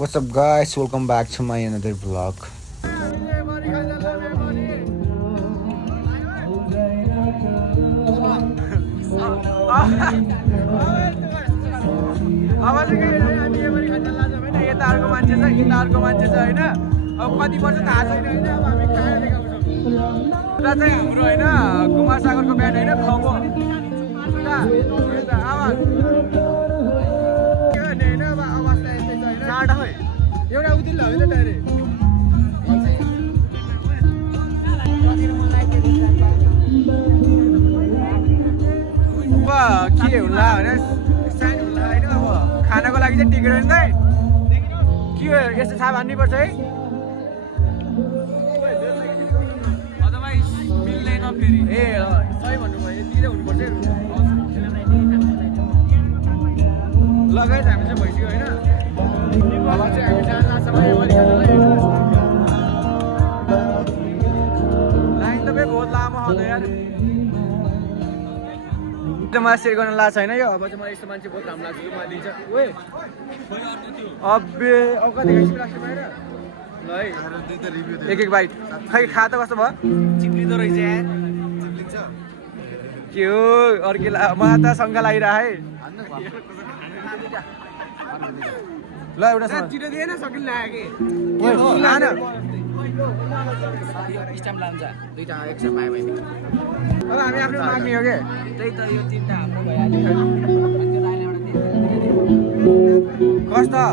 What's up guys, welcome back to my another vlog. Kumar सागरको band होइन खबो एउटा उतिल होइन डाइरेक्ट के होला भने स्ट्यान्ड होला होइन अब खानाको लागि चाहिँ टिकट होइन के यस्तो थाहा भन्नुपर्छ है अदरवाइज मिल्दैन फेरि ए सही भन्नुभयो यति नै हुनुपर्छ लगाइ हामी चाहिँ भइसक्यो होइन अब चाहिँ हामी जान लाग्छ लाइन त बहुत लामो आउँछ यार मलाई सेयर गर्न लाग्छ होइन यो अब चाहिँ मलाई यस्तो मान्छे बहुत राम्रो लाग्छ मलाई दिन्छ ओए अबे अब कति खाइसक्यो लाग्छ बाहिर ल है एक एक बाइट खै खा त कस्तो भयो चिप्लिँदो रहेछ यार चिप्लिन्छ के हो अर्कै मलाई त शङ्का लागिरह है ल एउटा छिटो दिएन सकिन लाग्यो स्ट्याम्प लान्छ दुईटा एक्स्ट्रा पायो भने अब हामी आफ्नो माग्ने हो के त्यही त यो तीनटा हाम्रो भइहाल्यो कस्तो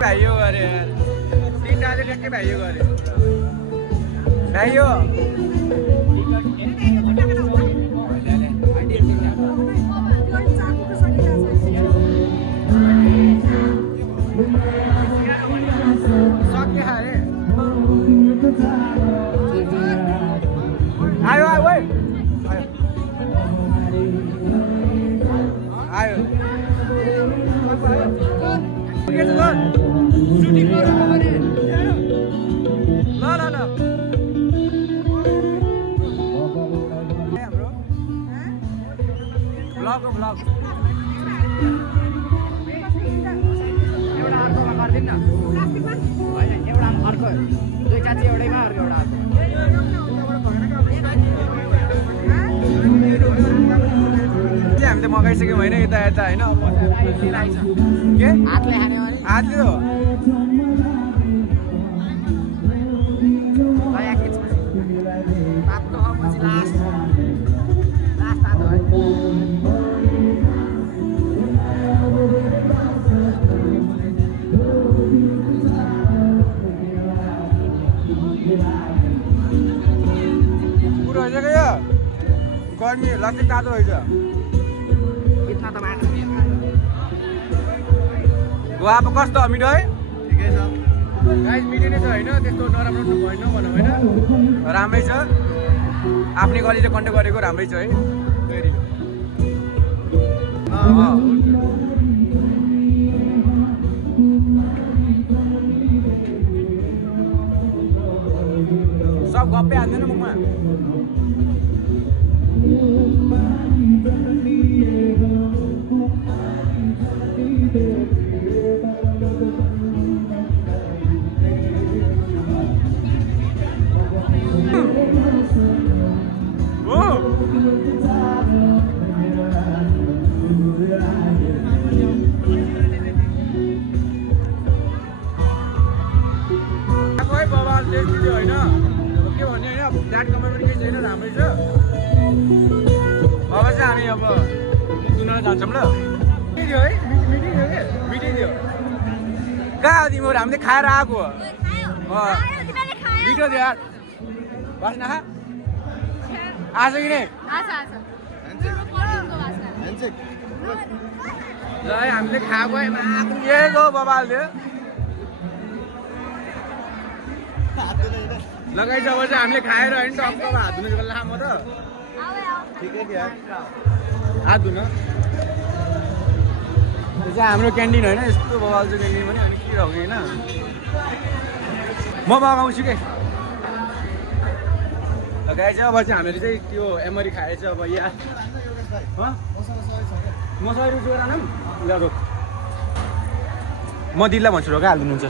भाइयो गरे तीनटा चाहिँ ठ्याक्कै भाइयो गरे भाइयो आयो आयो आयो सुटिङ गर्नु पर्ने ल ल ल हाम्रो ब्लग एउटा अर्कोमा गरिदिनु न होइन एउटा अर्को दुईटा चाहिँ एउटैमा अर्को एउटा हामी त मगाइसक्यौँ होइन यता यता होइन के हातले खाने हातले हो पुरो होइन क्या यो गर्मी लाग्छ तातो रहेछ अब कस्तो मिठो है ठिकै छ गाइस मिठो नै छ होइन त्यस्तो नराम्रो भएन भनौँ होइन राम्रै छ आफ्नै गरी चाहिँ कन्ट्याक्ट गरेको राम्रै छ है सब गप्पै हाल्दैन मुखमा होइन के भन्ने होइन फ्ल्याट कमाइमा केही छैन राम्रै छ अब चाहिँ हामी अब सुन्न जान्छौँ ल के थियो है मिठै थियो कहाँ हो तिमीहरू हामीले खाएर आएको मिठो थियो यार बस्न खा आज कि नै ल है हामीले खाएको है गो बबालले लगाइछ अब चाहिँ हामीले खाएर होइन टक्क हात धुनु लामो त ठिकै थियो हात धुन यो चाहिँ हाम्रो क्यान्टिन होइन यस्तो बवाल छ क्यान्टिन पनि अनि के हो होइन म मगाउँछु के गाई चाहिँ अब चाहिँ हामीले चाहिँ त्यो एमरी खाएछ अब यहाँ म 100 रुपियाँ गरेर ल रोक म दिदीलाई भन्छु रोक हालिदिनुहुन्छ